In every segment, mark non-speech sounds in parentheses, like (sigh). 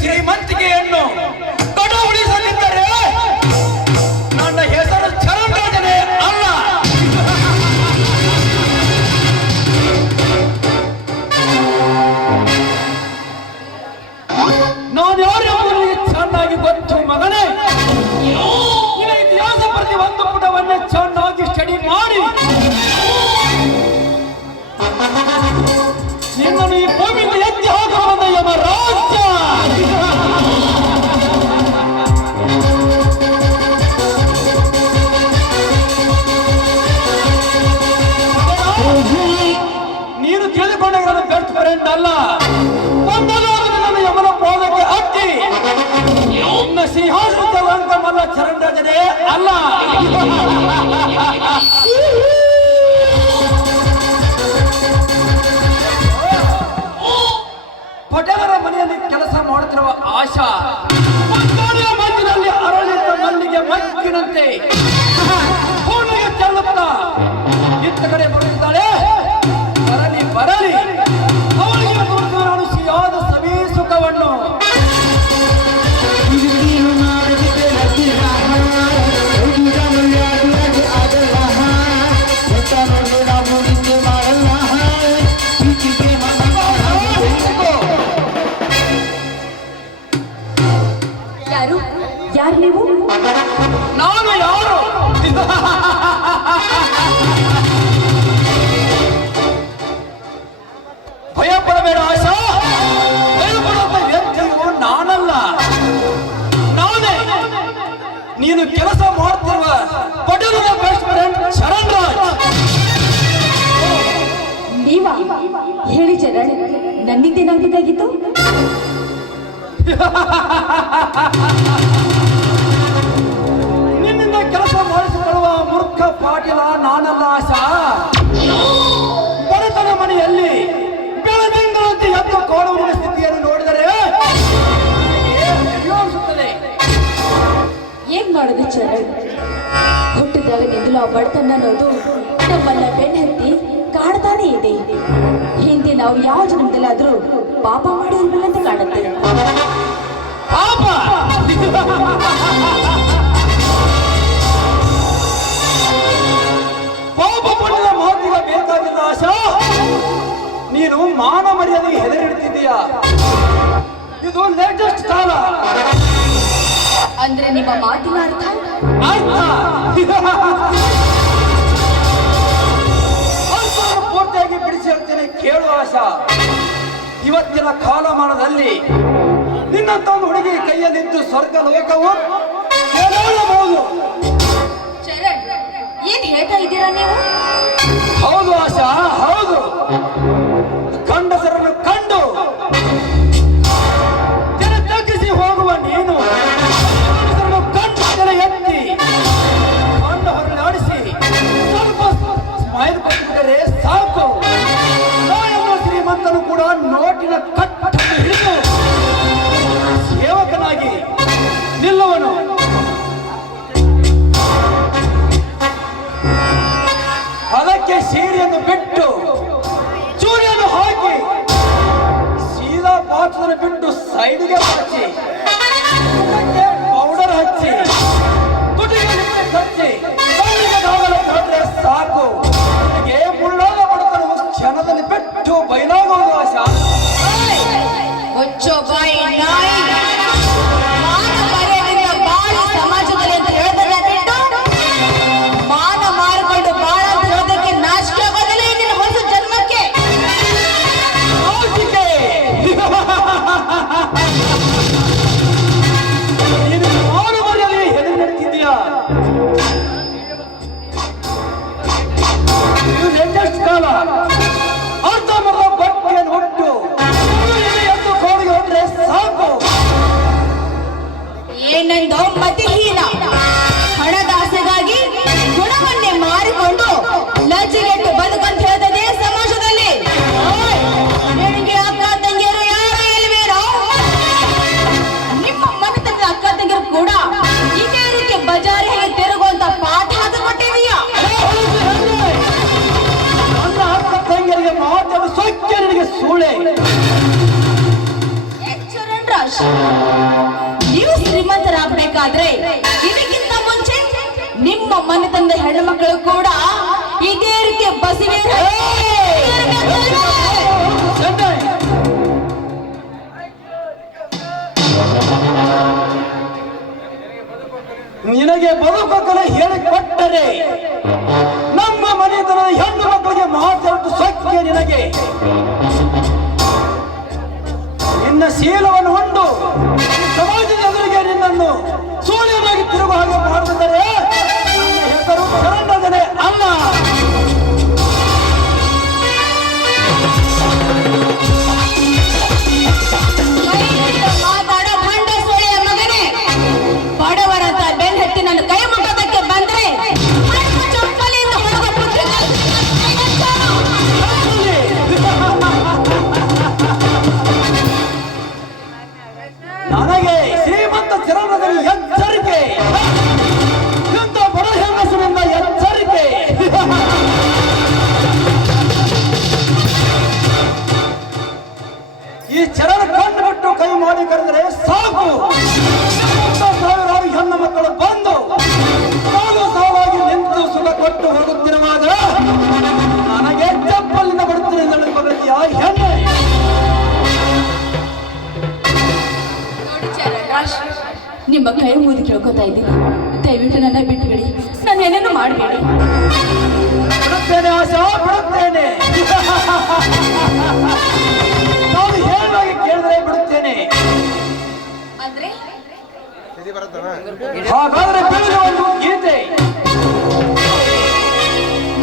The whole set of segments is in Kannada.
ಶ್ರೀಮಂತಿಕೆಯನ್ನು ಕಡುಬಡಿಸಲಿದ್ದರೆ ನನ್ನ ಹೆಸರು ಚರಂಡನೆ ಅಲ್ಲ. ನಾನು ಯಾರು ಚೆನ್ನಾಗಿ ಗೊತ್ತು ಮಗನೇ? ಇತಿಹಾಸ ಪ್ರತಿ ಒಂದು ಪುಟವನ್ನು ಚೆನ್ನಾಗಿ ಸ್ಟಡಿ ಮಾಡಿ. ನಿನ್ನನ್ನು ಈ ಭೂಮಿಗೆ ಎತ್ತಿ ಹೋಗುವ ಯಮರಾಜ ಅಲ್ಲ. ಪಟೇಲರ ಮನೆಯಲ್ಲಿ ಕೆಲಸ ಮಾಡುತ್ತಿರುವ ಆಶಾ. ನೀವು? ನಾನು ಯಾರು? ಭಯ ಪಡಬೇಡ ಆಶಾ. ಭಯಪಡುವ ವ್ಯಕ್ತಿಯು ನಾನಲ್ಲ. ನಾನೇ. ನೀನು ಕೆಲಸ ಮಾಡ್ತಿರುವ ಪಟೇಲದ ಬೆಸ್ಟ್ ಫ್ರೆಂಡ್ ಶರಣ್ ರಾಜ್ ನೀವ ಹೇಳಿ ಚರಣ್ ನನ್ನಿದ್ದೇನಾಗಬೇಕಾಗಿತ್ತು (laughs) ಅನ್ನೋ ಬಡತನ ಅನ್ನೋದು ನಮ್ಮನ್ನ ಬೆನ್ನತ್ತಿ ಕಾಡ್ತಾನೆ ಇದೆ. ಹಿಂದೆ ನಾವು ಯಾವ ಜನ್ಮದಲ್ಲಾದ್ರೂ ಪಾಪ ಮಾಡಿರ್ಬೇಕಂತ ಕಾಡುತ್ತೆ. ಪಾಪ! ಪುಣ್ಯದ ಮಹತ್ವ ಬೇಕಾಗಿಲ್ಲ ಆಶಾ ನೀನು ಮಾನ ಮರ್ಯಾದೆಗೆ ಹೆದರಿಡ್ತಿದ್ದೀಯಾ? ಇದು ಲೇಟೆಸ್ಟ್ ಕಾಲ. ಅಂದ್ರೆ ನಿಮ್ಮ ಮಾತಿನ ಅರ್ಥ? ಅರ್ಥ (laughs) ಕೇಳು ಆಶಾ ಇವತ್ತಿನ ಕಾಲಮಾನದಲ್ಲಿ ನಿನ್ನಂತ ಹುಡುಗಿ ಕೈಯಲ್ಲಿದ್ದು ಸ್ವರ್ಗ ಲೋಕವು ಸೀರೆಯನ್ನು ಬಿಟ್ಟು ಚೂರಿಯನ್ನು ಹಾಕಿ ಸೀದಾ ಪಾತ್ರದ ಬಿಟ್ಟು ಸೈಡ್ಗೆ ಹಚ್ಚಿ ಪೌಡರ್ ಹಚ್ಚಿ ಹಚ್ಚಿ ಸಾಕು. ಮುಳ್ಳಾಗ ಬಡತನವು ಕ್ಷಣದಲ್ಲಿ ಬಿಟ್ಟು ಬಯಲಾಗುವ ಆಶಾ. ಬಾಯಿ. ನಿನ್ನ ಶೀಲವನ್ನು ಈ ಚರಣ ಕಂಡು ಬಿಟ್ಟು ಕೈ ಮಾಡಿ ಕರೆದರೆ ಸಾಕು. ಸಾವಿರಾರು ಹೆಣ್ಣು ಮಕ್ಕಳು ಬಂದು ಸಾಲು ಸಾಲಾಗಿ ನಿಂತು ಸುಖ ಕೊಟ್ಟು ಹೋಗುತ್ತಿರುವಾಗ ನನಗೆ ನನ್ನ ಹೆಣ್ಣು. ಹೆಣ್ಣೆ ನಿಮ್ಮ ಕೈ ಮುಗಿದು ಕೇಳ್ಕೊತಾ ಇದ್ದೀನಿ. ದಯವಿಟ್ಟು ನನ್ನ ಬಿಟ್ಟುಬಿಡಿ ನಾನು ಏನೇನು ಮಾಡಬೇಡಿ. ಬಿಡುತ್ತೇನೆ ಆಶಾ ಬಿಡುತ್ತೇನೆ. (laughs) ಹಾಗಾದ್ರೆ ಬೆಳೆದ ಒಂದು ಗೀತೆ.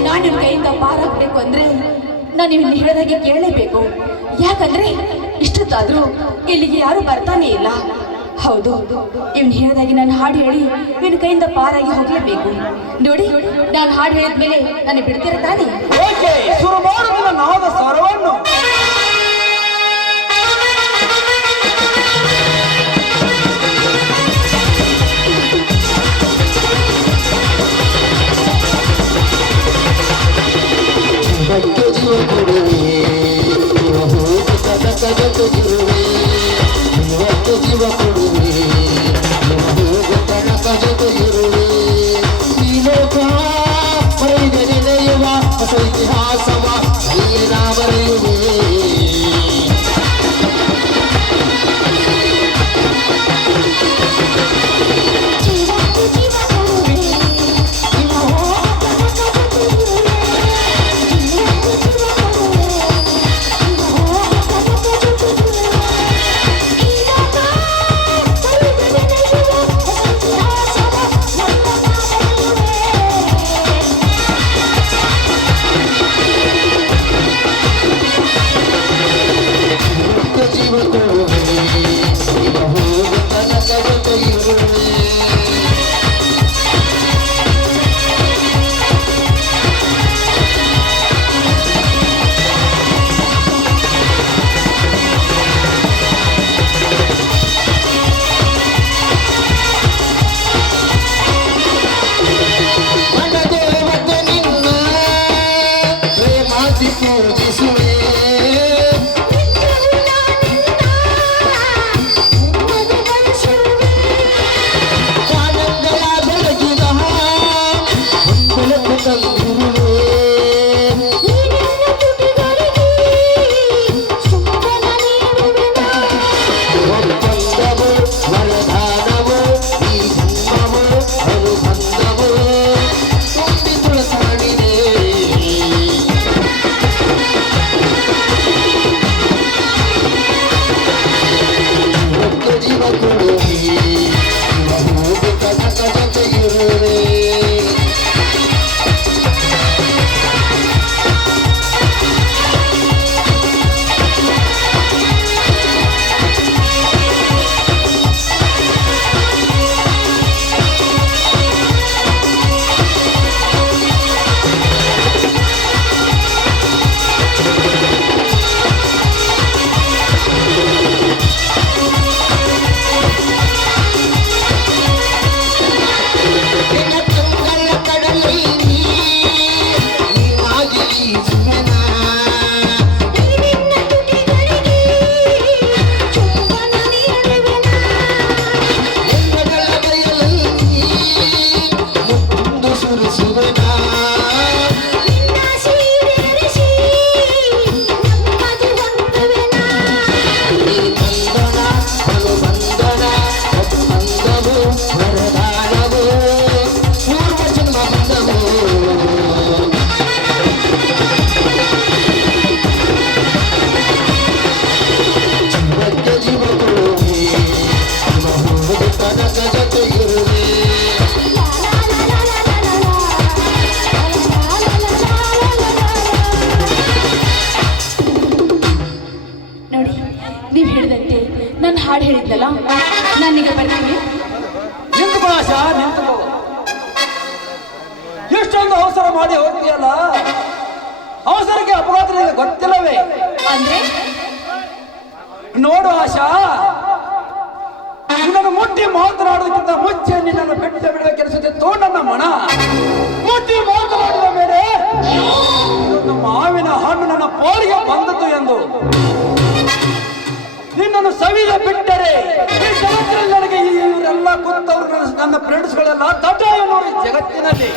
ನಾನು ನಿಮ್ಮ ಕೈಯಿಂದ ಪಾರಾಗಬೇಕು ಅಂದ್ರೆ ನಾನು ಇವನ್ನ ಹೇಳಿದಾಗೆ ಕೇಳಲೇಬೇಕು. ಯಾಕಂದ್ರೆ ಇಷ್ಟೊತ್ತಾದ್ರೂ ಇಲ್ಲಿಗೆ ಯಾರು ಬರ್ತಾನೆ ಇಲ್ಲ. ಹೌದು ಇವ್ನು ಹೇಳಿದಾಗೆ ನಾನು ಹಾಡು ಹೇಳಿ ಇವನ ಕೈಯಿಂದ ಪಾರಾಗಿ ಹೋಗಲೇಬೇಕು. ನೋಡಿ ನಾನು ಹಾಡು ಹೇಳಿದ್ಮೇಲೆ ನಾನು ಬಿಡ್ತಿರ ತಾನೇ? ಎಷ್ಟೊಂದು ಅವಸರ ಮಾಡಿ ಹೋಗ್ತೀಯಲ್ಲ? ಅವಸರಕ್ಕೆ ಅಪಘಾತ ಗೊತ್ತಿಲ್ಲವೇ? ಅಂದ್ರೆ? ನೋಡು ಆಶಾ. ನಿನ್ನನ್ನು ಮುಟ್ಟಿ ಮಾತನಾಡೋದಕ್ಕಿಂತ ಮುಂಚೆ ನಿನ್ನನ್ನು ಬೆಟ್ಟ ಬಿಡುವ ಕೆಲಸದಿತ್ತು ನನ್ನ ಮನ. ಮುಟ್ಟಿ ಮಾತನಾಡಿದ ಮೇಲೆ ಮಾವಿನ ಹಣ್ಣು ನನ್ನ ಪೋರಿಗೆ ಬಂದದ್ದು ಎಂದು. ನಿನ್ನನ್ನು ಸವಿದ ಬಿಟ್ಟರೆ ಈ ಜಗತ್ತಿನಲ್ಲಿ ನನಗೆ ಇವರೆಲ್ಲ ನನ್ನ ಫ್ರೆಂಡ್ಸ್ಗಳೆಲ್ಲ ದಡ್ಡ ನೋಡಿ ಜಗತ್ತಿನಲ್ಲಿ.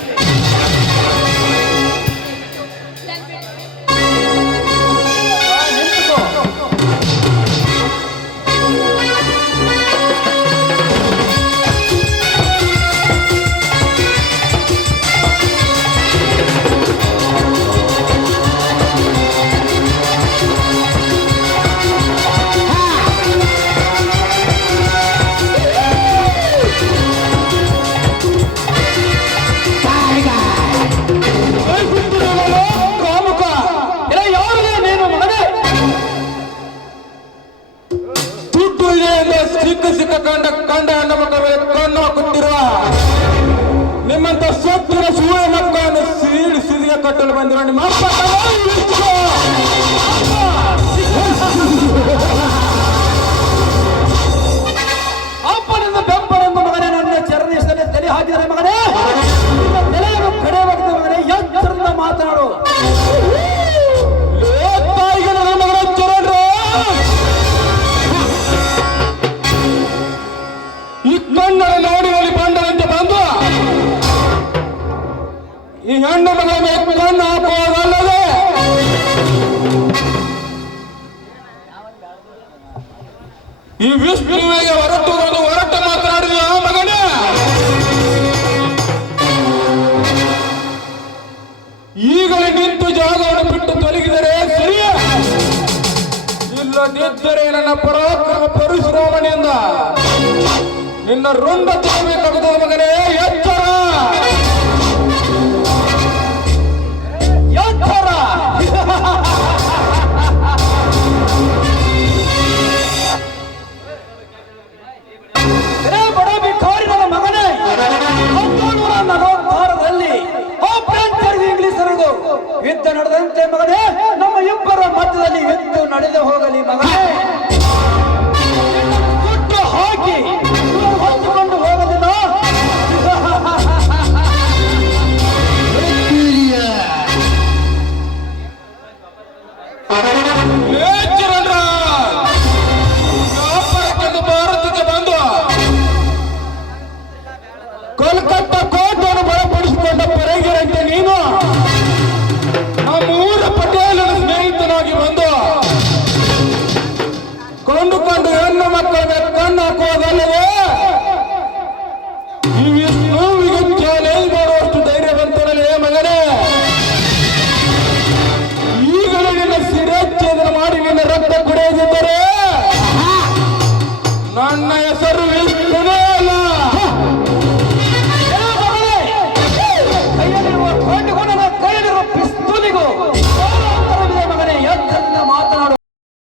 ನನ್ನ ಪರಾಕ್ರಮ ಪರಿಶ್ರಮದಿಂದ ನಿನ್ನ ರುಂಡ ತುಂಬಬೇಕಾಗುತ್ತದೆ ಮಗನೇ.